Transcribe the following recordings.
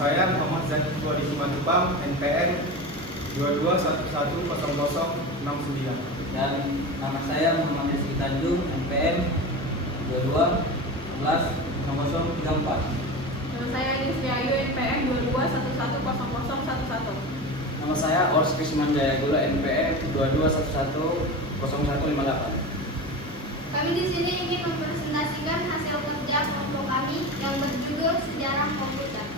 saya Muhammad Zaki Kuali Simatupang, NPM 22110069. Dan nama saya Muhammad Rizky Tanjung, NPM 22110034. Nama saya Rizky Ayu, NPM 22110011. Nama saya Ors Krisman Jayagula, NPM 22110158. Kami di sini ingin mempresentasikan hasil kerja kelompok kami yang berjudul Sejarah Komputer.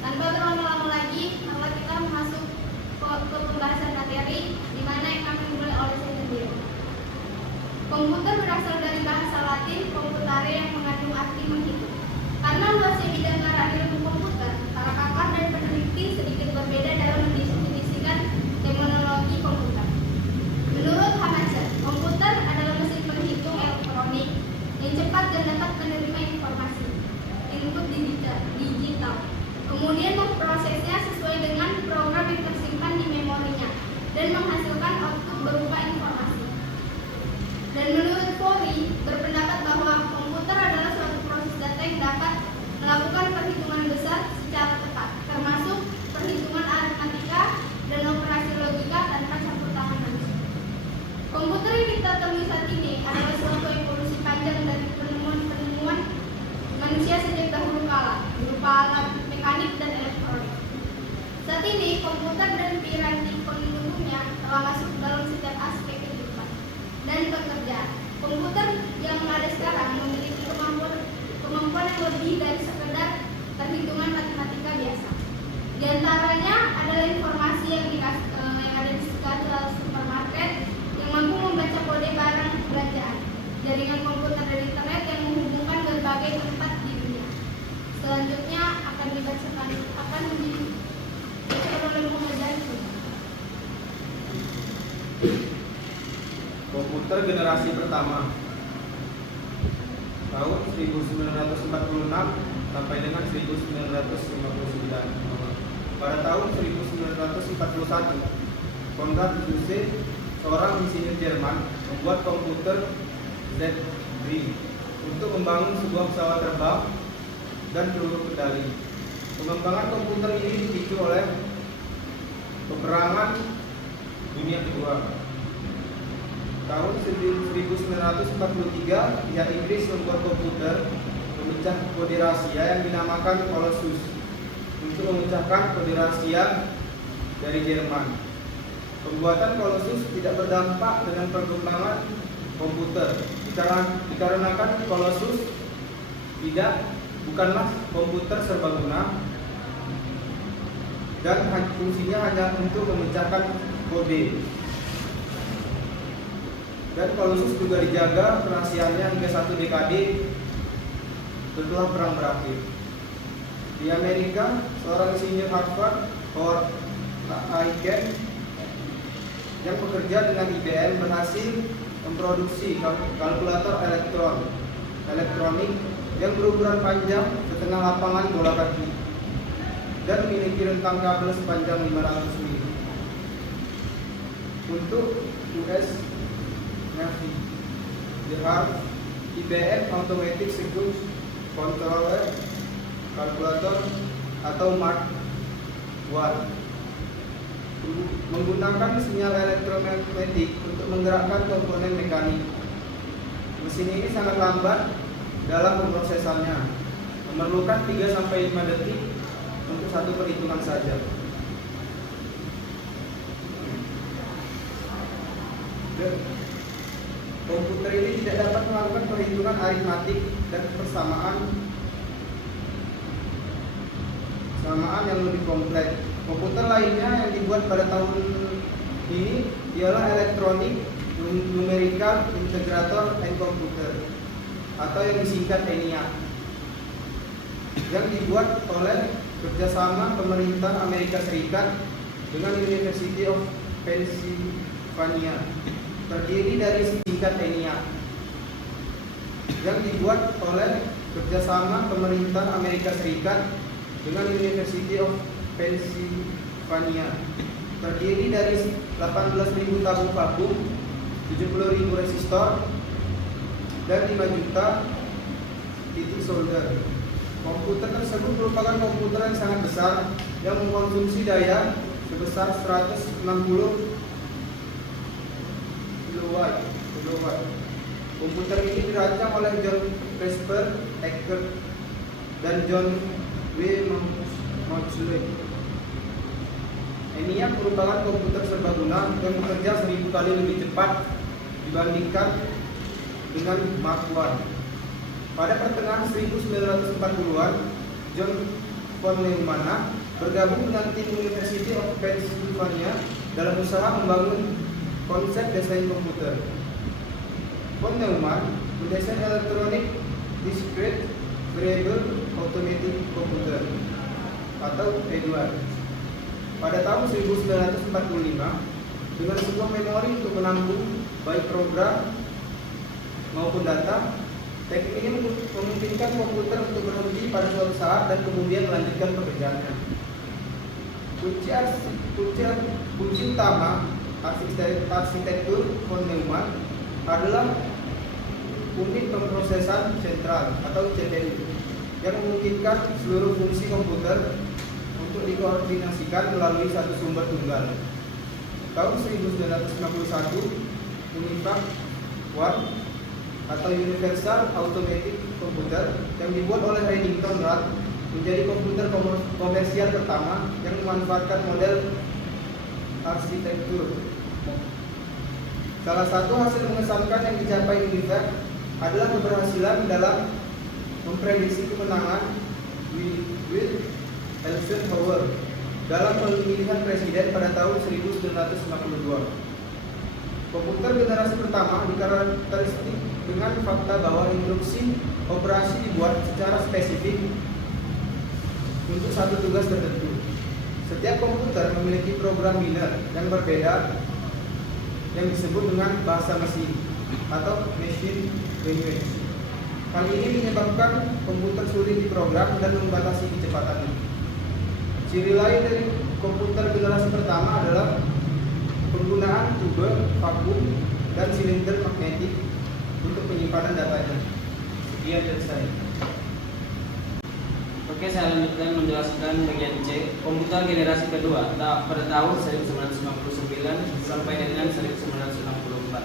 Tanpa berlama-lama lagi, maka kita masuk ke pembahasan materi, di mana yang kami mulai oleh saya sendiri. Komputer berasal dari bahasa Latin computare yang mengandung arti menghitung. Karena luasnya bidang arah ilmu komputer, para pakar dan peneliti sedikit berbeda dalam mendefinisikan terminologi komputer. Menurut Hanacher, komputer adalah mesin penghitung elektronik yang cepat dan dapat menerima informasi input digital, kemudian memprosesnya sesuai dengan program yang tersimpan di memorinya dan menghasilkan output berupa informasi. Dan menurut Fori, berpendapat bahwa komputer adalah suatu proses data yang dapat melakukan perhitungan besar secara tepat, termasuk perhitungan aritmatika dan operasi logika tanpa campur tangan manusia. Komputer yang kita temui saat ini adalah suatu evolusi panjang dari penemuan manusia sejak dahulu kala, berupa alat mekanik dan elektronik. Saat ini, komputer dan piranti pendukungnya telah masuk dalam setiap aspek kehidupan dan pekerjaan. Komputer yang ada sekarang memiliki kemampuan yang lebih dari sekedar perhitungan matematika biasa. Di antaranya adalah informasi yang ada di skala supermarket yang mampu membaca kode barang belanjaan, jaringan komputer dan internet yang menghubungkan berbagai tempat di dunia. Selanjutnya akan dibacakan oleh Muhammad Zaki. Komputer generasi pertama tahun 1946 sampai dengan 1959. Pada tahun 1941, Konrad Zuse, seorang insinyur Jerman, membuat komputer Z-Ring untuk membangun sebuah pesawat terbang dan peluru kendali. Pengembangan komputer ini dipicu oleh peperangan Dunia Kedua. Tahun 1943, pihak Inggris membuat komputer pemecah kode rahasia yang dinamakan Colossus untuk memecahkan kode rahasia dari Jerman. Pembuatan Colossus tidak berdampak dengan perkembangan komputer dikarenakan Colossus bukanlah komputer serbaguna dan fungsinya hanya untuk memecahkan kode. Dan Colossus juga dijaga kerahasiaannya hingga 1 dekade setelah perang berakhir. Di Amerika, seorang insinyur Harvard, Howard Aiken, yang bekerja dengan IBM berhasil memproduksi kalkulator elektronik yang berukuran panjang setengah lapangan bola kaki dan memiliki rentang kabel sepanjang 500 mili. Untuk US Navy, the IBM Automatic Circuit Controller Calculator atau Mark I menggunakan sinyal elektromagnetik untuk menggerakkan komponen mekanik. Mesin ini sangat lambat dalam pemrosesannya, memerlukan 3-5 detik untuk satu perhitungan saja. Komputer ini tidak dapat melakukan perhitungan aritmatik dan persamaan yang lebih kompleks. Komputer lainnya yang dibuat pada tahun ini ialah Electronic Numerical Integrator and Computer atau yang disingkat ENIAC, yang dibuat oleh kerjasama pemerintah Amerika Serikat dengan University of Pennsylvania, terdiri dari singkat ENIAC, yang dibuat oleh kerjasama pemerintah Amerika Serikat dengan University of Pennsylvania, terdiri dari 18.000 tabung vakum, 70.000 resistor, dan 5 juta titik solder. Komputer tersebut merupakan komputer yang sangat besar yang mengkonsumsi daya sebesar 160 kilowatt. Komputer ini dirancang oleh John Casper Eckert dan John W. Maudslay. ENIAC merupakan komputer serbaguna yang bekerja 1000 kali lebih cepat dibandingkan dengan Mark I. Pada pertengahan 1940-an, John von Neumann bergabung dengan tim University of Pennsylvania dalam usaha membangun konsep desain komputer. Von Neumann mendesain Electronic Discrete Variable Automatic Computer atau E2 pada tahun 1945 dengan sebuah memori untuk menampung baik program maupun data. Teknik ini memungkinkan komputer untuk berhenti pada suatu saat dan kemudian melanjutkan pekerjaannya. Kunci utama arsitektur von Neumann adalah unit pemrosesan sentral atau CPU yang memungkinkan seluruh fungsi komputer untuk dikoordinasikan melalui satu sumber tunggal. Tahun 1951, UNIVAC I atau Universal Automatic Computer yang dibuat oleh Remington Rand menjadi komputer komersial pertama yang memanfaatkan model arsitektur. Salah satu hasil mengesankan yang dicapai UNIVAC adalah keberhasilan dalam memprediksi kemenangan Will Eisenhower dalam pemilihan presiden pada tahun 1952. Komputer generasi pertama dikarakteristik dengan fakta bahwa instruksi operasi dibuat secara spesifik untuk satu tugas tertentu. Setiap komputer memiliki program biner yang berbeda yang disebut dengan bahasa mesin atau machine language. Hal ini menyebabkan komputer sulit diprogram dan membatasi kecepatannya. Ciri lain dari komputer generasi pertama adalah penggunaan tube, vakum, dan silinder magnetik untuk penyimpanan datanya. Sekian dari saya. Oke, saya lanjutkan menjelaskan bagian C. Komputer generasi kedua pada tahun 1959 sampai dengan 1964.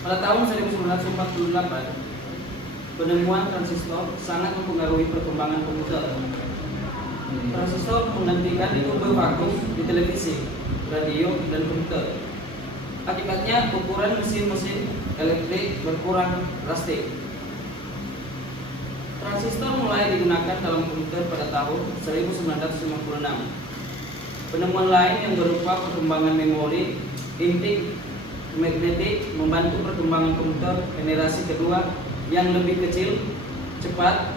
Pada tahun 1948, penemuan transistor sangat mempengaruhi perkembangan komputer. Transistor menggantikan tube vakum di televisi, radio, dan komputer. Akibatnya ukuran mesin-mesin elektrik berkurang drastis. Transistor mulai digunakan dalam komputer pada tahun 1956. Penemuan lain yang berupa perkembangan memori inti magnetik membantu perkembangan komputer generasi kedua yang lebih kecil, cepat,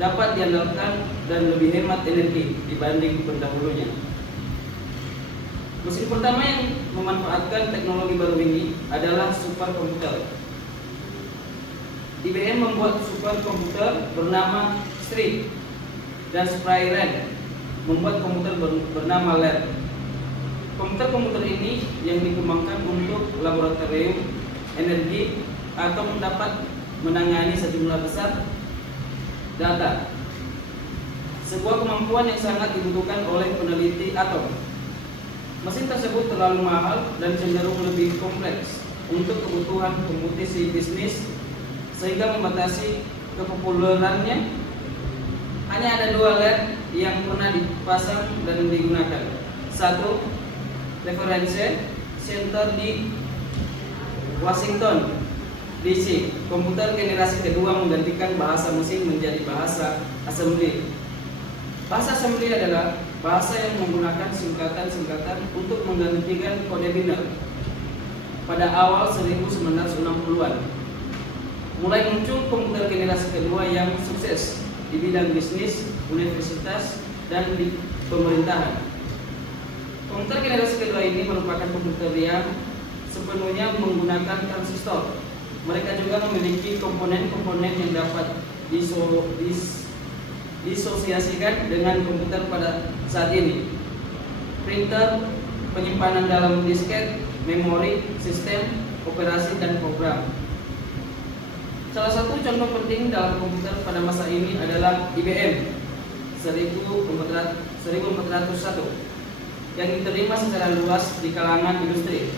dapat diandalkan, dan lebih hemat energi dibanding pendahulunya. Mesin pertama yang memanfaatkan teknologi baru ini adalah superkomputer. IBM membuat superkomputer bernama Street dan Spryren membuat komputer bernama LED. Komputer-komputer ini yang dikembangkan untuk laboratorium energi atau dapat menangani sejumlah besar data. Sebuah kemampuan yang sangat dibutuhkan oleh peneliti atom. Mesin tersebut terlalu mahal dan cenderung lebih kompleks untuk kebutuhan komputasi bisnis sehingga membatasi kepopulerannya. Hanya ada dua LED yang pernah dipasang dan digunakan. Satu, referensi center di Washington DC. Komputer generasi kedua menggantikan bahasa mesin menjadi bahasa assembly. Bahasa assembly adalah bahasa yang menggunakan singkatan-singkatan untuk menggantikan kode biner. Pada awal 1960-an, mulai muncul komputer generasi kedua yang sukses di bidang bisnis, universitas, dan di pemerintahan. Komputer generasi kedua ini merupakan komputer yang sepenuhnya menggunakan transistor. Mereka juga memiliki komponen-komponen yang dapat disosiasikan dengan komputer pada saat ini. Printer, penyimpanan dalam disket, memori, sistem, operasi, dan program. Salah satu contoh penting dalam komputer pada masa ini adalah IBM 1401 yang diterima secara luas di kalangan industri.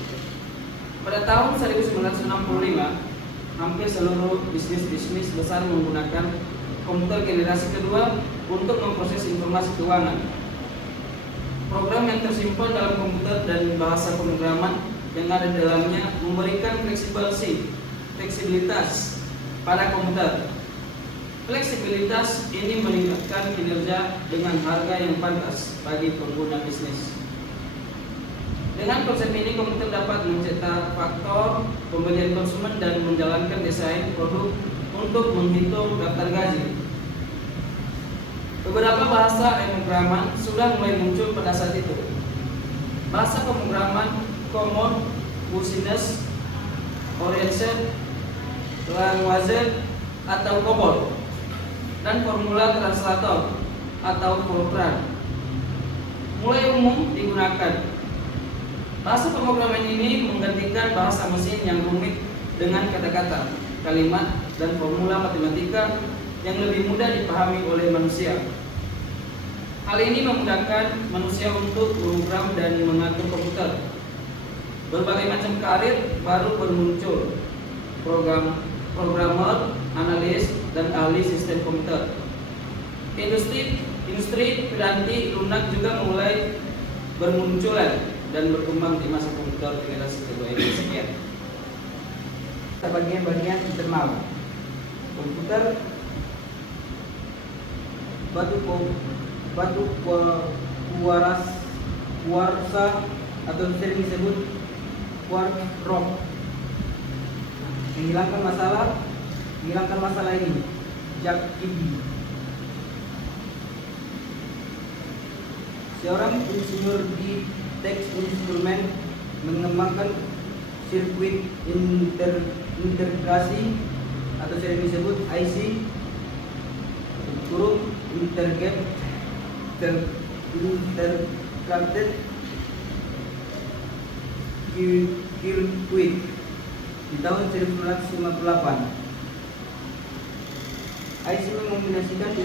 Pada tahun 1965, hampir seluruh bisnis besar menggunakan komputer generasi kedua untuk memproses informasi keuangan. Program yang tersimpan dalam komputer dan bahasa pemrograman yang ada di dalamnya memberikan fleksibilitas pada komputer. Fleksibilitas ini meningkatkan kinerja dengan harga yang pantas bagi pengguna bisnis. Dengan konsep ini, komputer dapat mencetak faktor pembelian konsumen dan menjalankan desain produk untuk menghitung daftar gaji. Beberapa bahasa pemrograman sudah mulai muncul pada saat itu. Bahasa pemrograman Common, Business Oriented Language atau COBOL, dan formula translator atau Fortran mulai umum digunakan. Bahasa pemrograman ini menggantikan bahasa mesin yang rumit dengan kata-kata, kalimat, dan formula matematika yang lebih mudah dipahami oleh manusia. Hal ini memudahkan manusia untuk memprogram dan mengatur komputer. Berbagai macam karir baru bermuncul: programmer, analis, dan ahli sistem komputer. Industri piranti lunak juga mulai bermunculan dan berkembang di masa komputer generasi kedua ini. Sekian. Bagian-bagian internal komputer. Batu kuarsa atau sering disebut quark rock. Menghilangkan masalah ini Jack Kirby, seorang insinyur di Texas Instruments, mengembangkan sirkuit integrasi atau sering disebut IC Interconnected Circuit di tahun 1958. IC mengombinasikan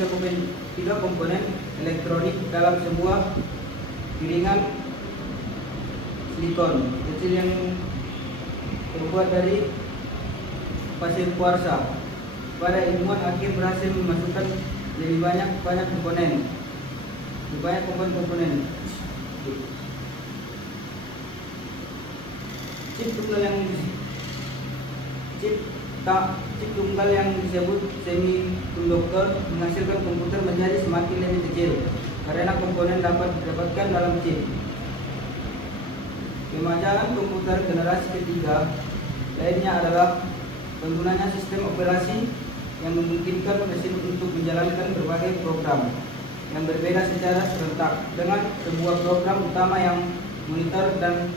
tiga komponen elektronik dalam sebuah piringan silikon kecil yang terbuat dari pasir kuarsa. Pada ilmuwan akhir berhasil memasukkan lebih banyak komponen. Chip tunggal yang disebut semikonduktor menghasilkan komputer menjadi semakin lebih kecil karena komponen dapat didapatkan dalam chip. Kemajuan komputer generasi ketiga lainnya adalah penggunanya sistem operasi yang memungkinkan mesin untuk menjalankan berbagai program yang berbeda secara serentak dengan sebuah program utama yang monitor dan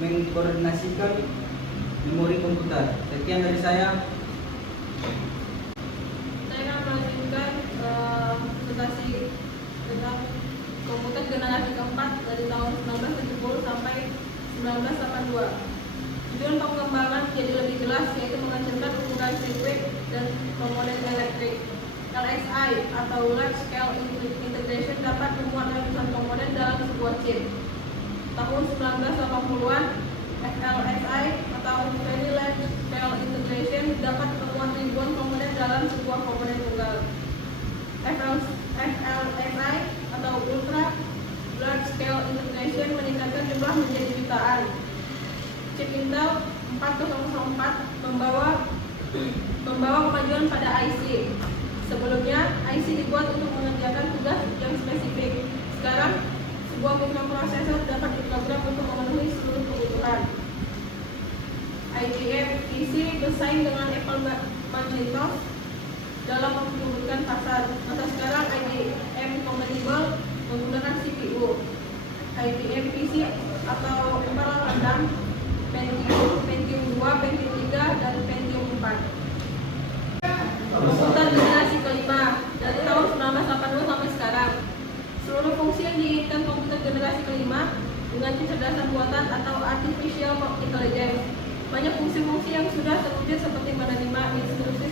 mengkoordinasikan memori komputer. Sekian dari saya. Saya akan melanjutkan presentasi tentang komputer generasi keempat dari tahun 1970 sampai 1982. Tujuan pengembangan jadi lebih jelas, yaitu menghasilkan ukuran sirkuit dan komponen elektrik. LSI atau Large Scale Integration dapat memuat ratusan komponen dalam sebuah chip. Tahun 1980-an, FLSI atau Very Large Scale Integration dapat memuat ribuan komponen dalam sebuah komponen tunggal. FLSI atau Ultra Large Scale Integration meningkatkan jumlah menjadi jutaan. Chip Intel 4004 membawa kemajuan pada IC. Sebelumnya, IC dibuat untuk mengerjakan tugas yang spesifik. Sekarang, sebuah mikroprosesor dapat diprogram untuk memenuhi seluruh kebutuhan. IBM PC bersaing dengan Apple Macintosh dalam memperebutkan pasar. Masa sekarang IBM compatible menggunakan CPU. IBM PC atau 486, Pentium 2, Pentium 3, dan Pentium 4. Komputer generasi kelima dari tahun 1982 sampai sekarang. Seluruh fungsi yang diinginkan komputer generasi kelima dengan kecerdasan buatan atau artificial intelligence. Banyak fungsi-fungsi yang sudah terwujud seperti menerima instruksi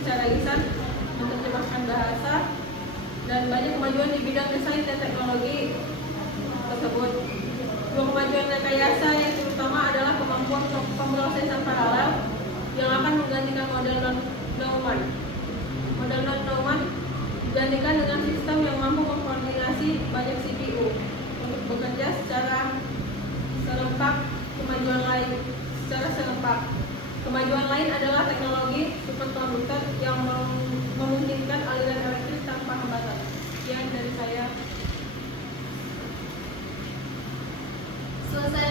dan banyak kemajuan di bidang desain dan teknologi tersebut. Dua kemajuan rekayasa yang terutama adalah kemampuan pemrosesan paralel yang akan menggantikan model non-Neumann. Model non-Neumann digantikan dengan sistem yang mampu mengkoordinasi banyak CPU untuk bekerja secara serempak. Kemajuan lain adalah teknologi superkomputer yang memungkinkan aliran elektrik tanpa hambatan. Sekian dari saya. Selesai